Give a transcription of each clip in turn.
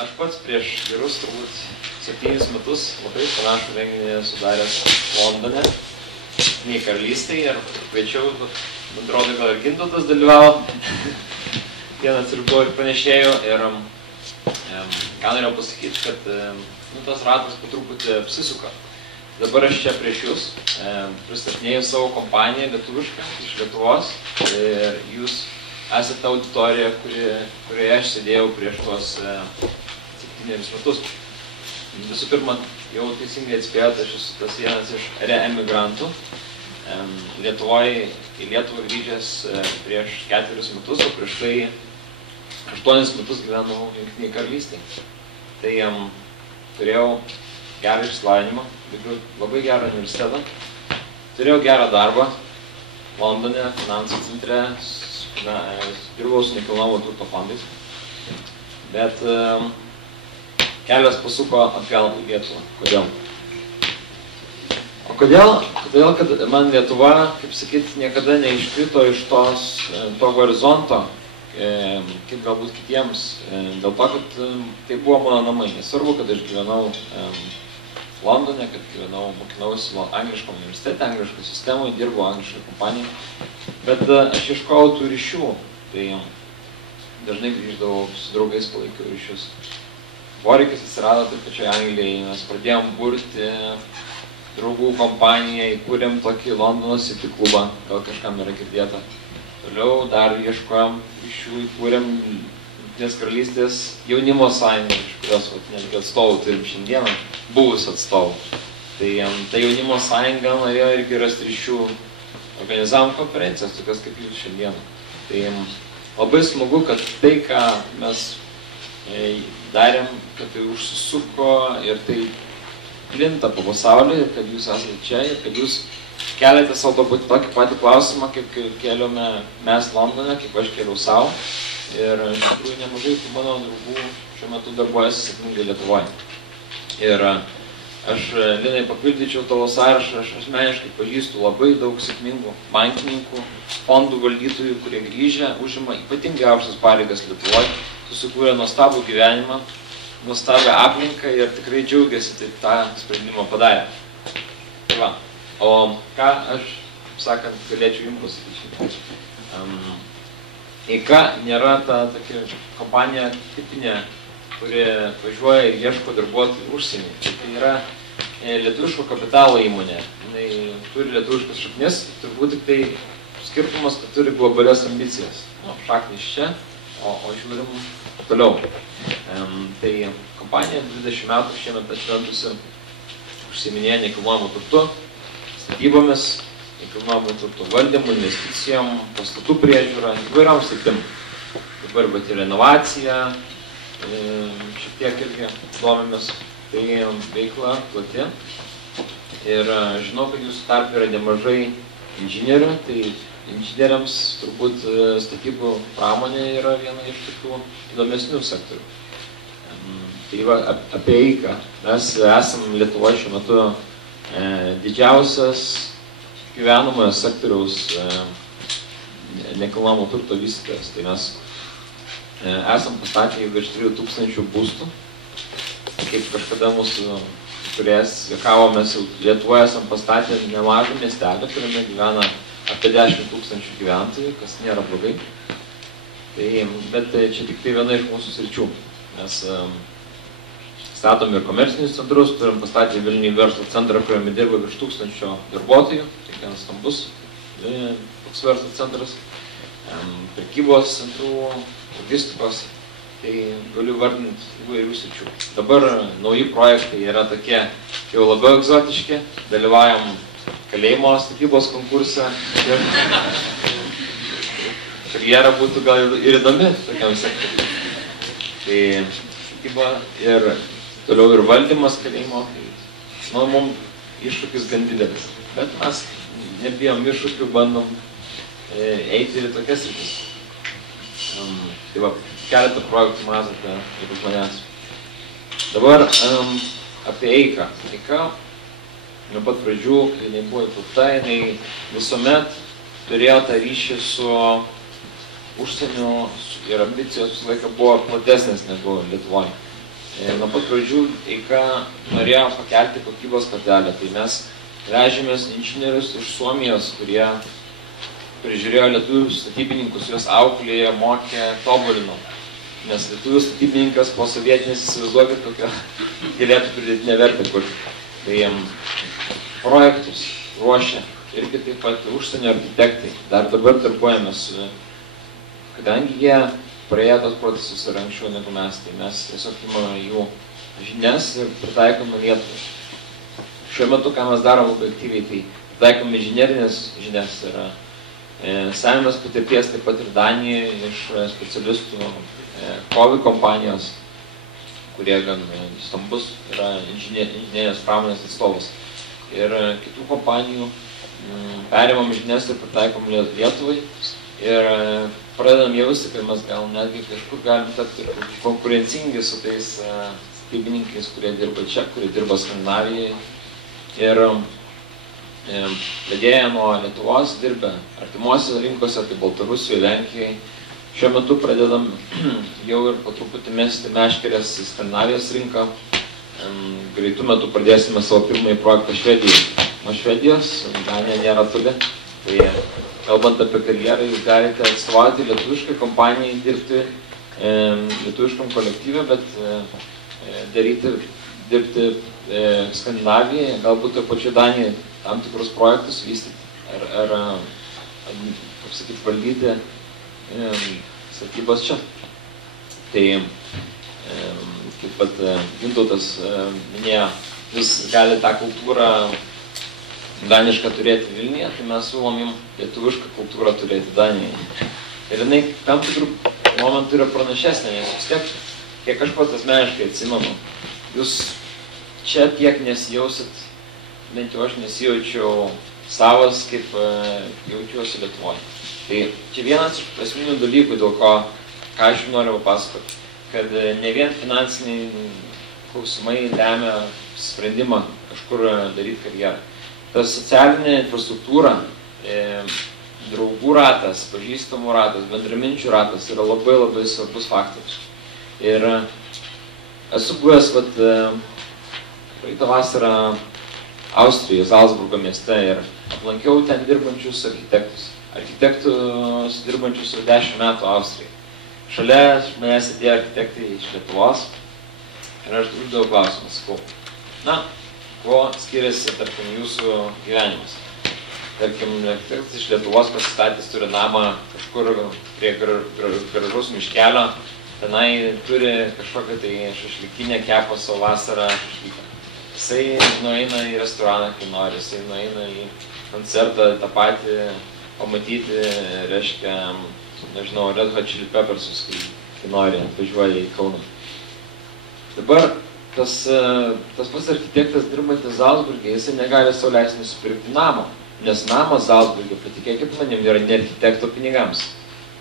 Aš pats prieš gerus turbūt 7 metus labai panašų renginį sudaręs Londone, Jungtinėje karalystėje, ir kviečiau, man atrodo, gal ir Gintautas dalyvavo, vienas ir buvo ir pranešėjų, ir ką norėjau pasakyti, kad tas ratas po truputį apsisuka. Dabar aš čia prieš jūs pristatinėjau savo kompaniją lietuvišką iš Lietuvos, ir jūs esate auditorija, kurioje aš sėdėjau prieš tuos 7 metus. Visų pirma, jau teisingai atspėjote, aš esu tas vienas iš reemigrantų. Į Lietuvą grįžęs prieš 4 metus, o prieš tai 8 metus gyvenau Jungtinėje karalystėje. Tai turėjau gerą išsilavinimą, labai gerą universitetą, turėjau gerą darbą Londone, finansų centre, dirbau su nekilnojamo turto fondais, bet kelias pasuko atgal į Lietuvą. Kodėl? O kodėl? Todėl, kad man Lietuva, kaip sakyti, niekada neiškrito iš to horizonto, kaip galbūt kitiems, dėl to, kad tai buvo mano namai. Nesvarbu, kad aš gyvenau Londone, kad mokinausi angliškam universitete, angliškoj sistemoje, dirbau angliškoj kompanijai, bet aš ieškojau tų ryšių, tai dažnai grįždavau su draugais, palaikiau ryšius. Poreikis atsirado taip pačioje Anglijoje, mes pradėjom burti draugų kompaniją, įkūrėm tokį Londono City klubą, gal kažkam yra girdėta. Toliau dar ieškojom ryšių, įkūrėm Jungtinės karalystės jaunimo sąjungą, iš kurios netgi atstovų turim šiandieną, buvusių atstovų. Tai jaunimo sąjunga norėjo irgi rasti ryšių, organizavom konferencijas, tokias kaip jūs šiandieną. Tai labai smagu, kad tai, ką mes darėm, kad tai užsisuko ir tai plinta po pasaulį, ir kad jūs esate čia, ir kad jūs keliate savo tokį patį klausimą, kaip keliome mes Londone, kaip aš keliau savo. Ir iš tikrųjų nemažai tų mano draugų šiuo metu darbuojasi sėkmingai Lietuvoje. Ir aš, Linai, papildyčiau tavo sąrašą, aš asmeniškai pažįstu labai daug sėkmingų bankininkų, fondų valdytojų, kurie grįžę užima ypatingai aukštas pareigas Lietuvoje, susikūrė nuostabų gyvenimą, nuostabią aplinką ir tikrai džiaugiasi taip tą sprendimą padarė. Tai va, o ką aš, sakant, galėčiau jums pasakyti. EIKA nėra ta tokia kompanija tipinė, kuri važiuoja ir ieško darbuotojų užsienį. Tai yra lietuviško kapitalo įmonė. Jis turi lietuviškas šaknis, turbūt tik tai skirtumas, kad turi globalias ambicijas. Šaknis čia, o žiūrim toliau. Tai kompanija 20 metų šiemet atšventusi užsiiminėja nekilnojamo turtu, statybomis, nekilnojamo turto valdymu, investicijom, pastatų priežiūra, įvairiom sritim. Dabar bet ir renovacija, šiek tiek irgi domimės, tai veikla plati. Ir žinau, kad jūsų tarp yra nemažai inžinierių, tai inžinieriams turbūt statybų pramonė yra viena iš tokių įdomesnių sektorių. Tai va, apie EIKA. Mes esam Lietuvoje šiuo metu didžiausias gyvenamojo sektoriaus nekilnojamo turto vystytojas. Tai mes esam pastatę virš 3000 būstų. Kaip kažkada mūsų turės, juokavomės, Lietuvoje esam pastatę nemažą miestelį, kuriame gyvena apie 10 000 gyventojų, kas nėra blogai. Bet čia tik tai viena iš mūsų sričių. Mes statom ir komercinius centrus, turim pastatę Vilniuje verslo centrą, kuriame dirba virš 1000 darbuotojų, kiekvienas stambus toks verslo centras, prekybos centrų, logistikos, tai galiu vardinti įvairių sričių. Dabar nauji projektai yra tokie jau labiau egzotiški, dalyvaujam kalėjimo statybos konkurse. Karjera būtų gal ir įdomi tokiam sektoriui. Tai statyba ir toliau ir valdymas kalėjimo, mums iššūkis gan didelis. Bet mes nebijom iššūkių, bandom eiti ir į tokias sritis. Tai va, keletą projektų matote ir už manęs. Dabar apie EIKA. EIKA nuo pat pradžių, kai jinai buvo įkurta, jinai visuomet turėjo tą ryšį su užsieniu ir ambicijos visą laiką buvo platesnės negu Lietuvoje. nuo pat pradžių EIKA norėjo pakelti kokybos kartelę. Tai mes vežėmės inžinierius iš Suomijos, kurie prižiūrėjo lietuvių statybininkus, juos auklėjo, mokė, tobulino. Nes lietuvių statybininkas po sovietinis, įsivaizduokit, kokią galėtų pridėtinę vertę kurti. Tai projektus ruošia irgi taip pat užsienio architektai. Dar dabar darbuojamės, kadangi jie praėjo tos procesus ir anksčiau negu mes, tai mes tiesiog imame jų žinias ir pritaikome Lietuvai. Šiuo metu, ką mes darome labai aktyviai, tai pritaikome inžinerinės žinias ir semėmės patirties taip pat ir Danijoje iš specialistų COVID kompanijos, kurie gan stambus yra inžinerinės pramonės atstovas. Ir kitų kompanijų perimam žinias ir pritaikom Lietuvai ir pradedam jausti, kad mes gal netgi kažkur galim tapti konkurencingi su tais statybininkais, kurie dirba čia, kurie dirba Skandinavijoje. Ir pradėję nuo Lietuvos dirbę artimuosiuose rinkose, tai Baltarusijoje, Lenkijoje. Šiuo metu pradedam jau ir po truputį mesti meškerės į Skandinavijos rinką. Greitų metų pradėsime savo pirmąjį projektą Švedijoje. Nuo Švedijos, Danija nėra toli. Tai kalbant apie karjerą, jūs galite atstovauti lietuviškai kompanijai, dirbti lietuviškam kolektyve, bet dirbti Skandinavijoje, galbūt ir pačiu Danijoje tam tikrus projektus vystyti ar kaip sakyti, valdyti statybos čia. Tai kaip pat Gintautas minėjo, jūs galite tą kultūrą danišką turėti Vilniuje, tai mes siūlom jums lietuvišką kultūrą turėti Danijoje. Ir jinai tam tikrų momentų yra pranašesnė, nes vis tiek, kiek aš pats asmeniškai atsimenu, jūs čia tiek nesijausit, bent jau aš nesijaučiau savas, kaip jaučiuosi Lietuvoje. Tai čia vienas iš esminių dalykų, dėl ko, ką aš noriu papasakoti, kad ne vien finansiniai klausimai lemia sprendimą kažkur daryti karjerą. Ta socialinė infrastruktūra, draugų ratas, pažįstamų ratas, bendraminčių ratas yra labai labai svarbus faktorius. Ir esu buvęs praeitą vasarą Austrijoje, Zalcburgo mieste ir aplankiau ten dirbančius architektus. Architektus dirbančius jau 10 metų Austrijoje. Šalia manęs sėdėjo architektai iš Lietuvos ir aš uždaviau klausimą, sakau, na, kuo skiriasi, tarkim, jūsų gyvenimas? Tarkim, architektas iš Lietuvos pasistatęs turi namą kažkur prie gražaus miškelio, tenai turi kažkokią tai šašlykinę, kepa savo vasarą šašlyką. Jisai nueina į restoraną, kai nori, jisai nueina į koncertą tą patį pamatyti, reiškia, nežinau, Red Hot Chili Peppersus, kai nori, atvažiuoja į Kauną. Dabar tas pats architektas dirbantis Zalcburge, jisai negali sau leisti nusipirkti namo, nes namas Zalcburge, patikėkit manim, yra ne architekto pinigams.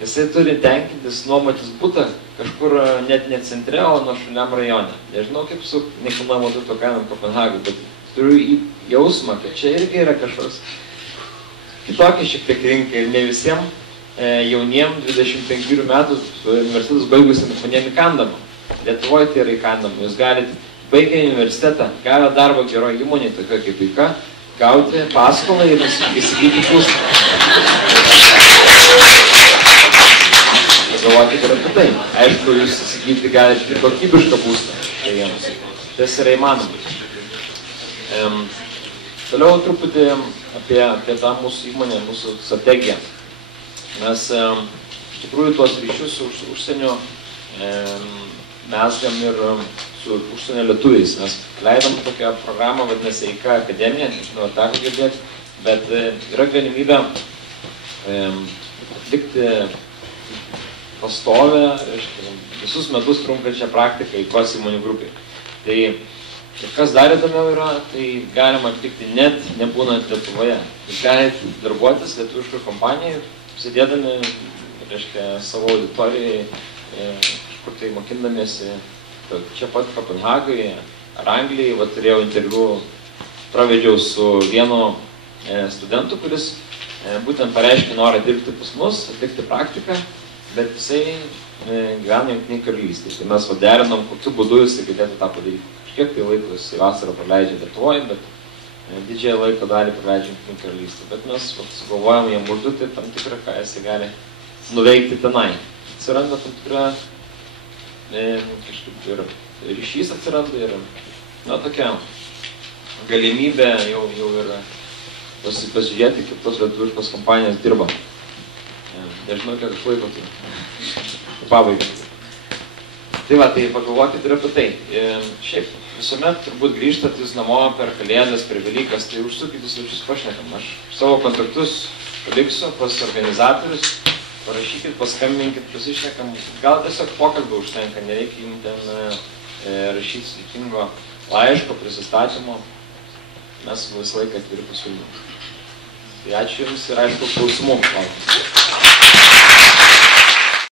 Jisai turi tenkintis nuomotis butą kažkur net ne centre, o nuošaliam rajone. Nežinau kaip su nekilnojamo turto kainom Kopenhagai, bet turiu jausmą, kad čia irgi yra kažkoks kitokia šiek tiek rinka ir ne visiems jauniem 25 metų universitetus baigusiam žmonėm įkandama. Lietuvoje tai yra įkandama. Jūs galite baigę universitetą, gavę darbą geroje įmonėje, tokio kaip EIKA, gauti paskolą ir įsigyti būstą. Galvokite ir apie tai. Aišku, jūs įsigyti galite ir kokybišką būstą. Tas yra įmanoma. Toliau truputį apie tą mūsų įmonę, mūsų strategiją. Mes iš tikrųjų tuos ryšius su užsienio mesgam ir su užsienio lietuviais. Mes leidom tokią programą, vadinasi EIKA Akademija, nežinau, teko girdėti, bet yra galimybė atlikti pastovę, visus metus trunkančią praktiką EIKOS įmonių grupėje. Tai kas dar įdomiau yra, tai galima atlikti net nebūnant Lietuvoje. Jūs galite darbuotis lietuviškoj kompanijai, sėdėdami, reiškia, savo auditorijai, kažkur tai mokindamiesi čia pat Kopenhagoje ar Anglijai. Va, turėjau interviu, pravedžiau su vienu studentu, kuris būtent pareiškė norą dirbti pas mus, atlikti praktiką, bet jisai gyvena Jungtinėje karalystėje. Tai mes derinom, kokiu būdu jis galėtų tą padaryti. Kažkiek tai laiko jis vasarą praleidžia Lietuvoje, bet didžiąją laiko dalį praleidžia Jungtinėje karalystėje. Bet mes sugalvojom jam užduotį tam tikrą, ką jis gali nuveikti tenai. Atsiranda tam tikra kažkaip ir ryšys atsiranda ir tokia galimybė jau ir pasižiūrėti, kaip tos lietuviškos kompanijos dirba. Nežinau, kiek aš laiko turiu. Pabaigai. Tai va, tai pagalvokit ir apie tai. Šiaip visuomet turbūt grįžtat jūs namo per Kalėdas, per Velykas, tai užsukit į svečius pašnekam. Aš savo kontaktus paliksiu pas organizatorius, parašykit, paskambinkit, pasišnekam. Gal tiesiog pokalbį užtenka, nereikia jums ten rašyti sudėtingo laiško, prisistatymo. Mes visą laiką atviri pasiūlymų. Tai ačiū Jums ir aišku klausimų.